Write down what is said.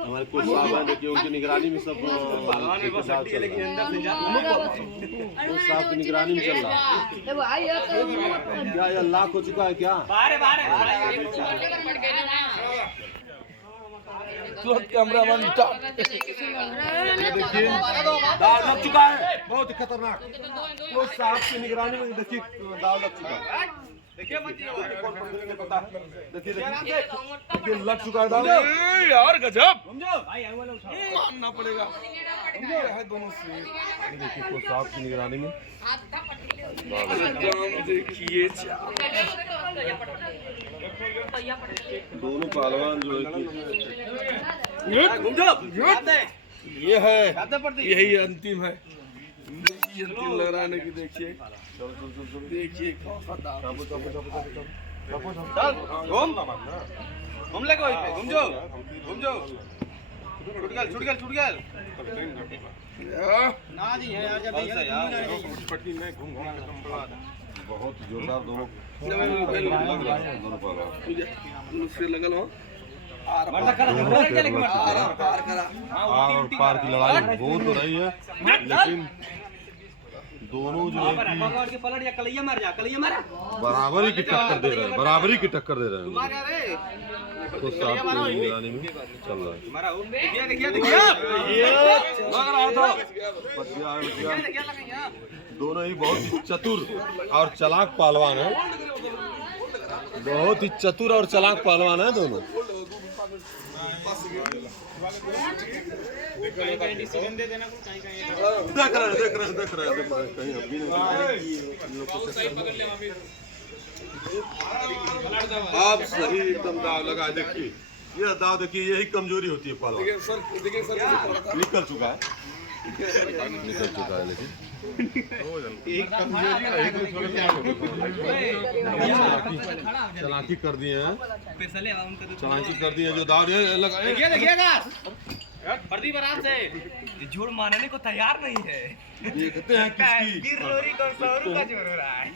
हमारे कुछ साहब हैं देखिए उनकी निगरानी में सब साहब की निगरानी में चल रहा है। क्या ये लाख हो चुका है क्या? कैमरा बंद। देखिए दाव लग चुका है, बहुत ही खतरनाक। वो साहब की निगरानी में देखिए दाव लग चुका है। देखिए लग चुका है दाव। यार गजब मानना पड़ेगा दोनों से। देखिए वो साहब की निगरानी में देखिए दोनों पहलवान जो है ये है, यही अंतिम है। ये अंतिम लग रहा है कि देखिए देखिए घूम ले कोई पे घूम जाओ छूट गल ना जी है यार जब पट्टी में घूम बहुत जोरदार दोनों लगल हो आर पार की लड़ाई हो तो रही है, लेकिन दोनों जो है कि बराबरी की टक्कर दे रहे हैं, बराबरी की टक्कर दे रहे हैं। तो साथ में निगरानी में चल रहा है। दोनों ही बहुत ही चतुर और चालाक पहलवान है, बहुत ही चतुर और चालाक पहलवान है दोनों। देख रहे हैं कहीं अभी आप सही एकदम दाव लगा। देखिए ये दाव देखिए, यही कमजोरी होती है पहलवान। निकल चुका है लेकिन चालाकी कर दिए हैं, चालाकी कर दिए जो दाव देखिएगा प्रदीप आराम से झूठ मानने को तैयार नहीं है। देखते हैं किसकी गिरलोरी को 100 रुपया जोड़ रहा है।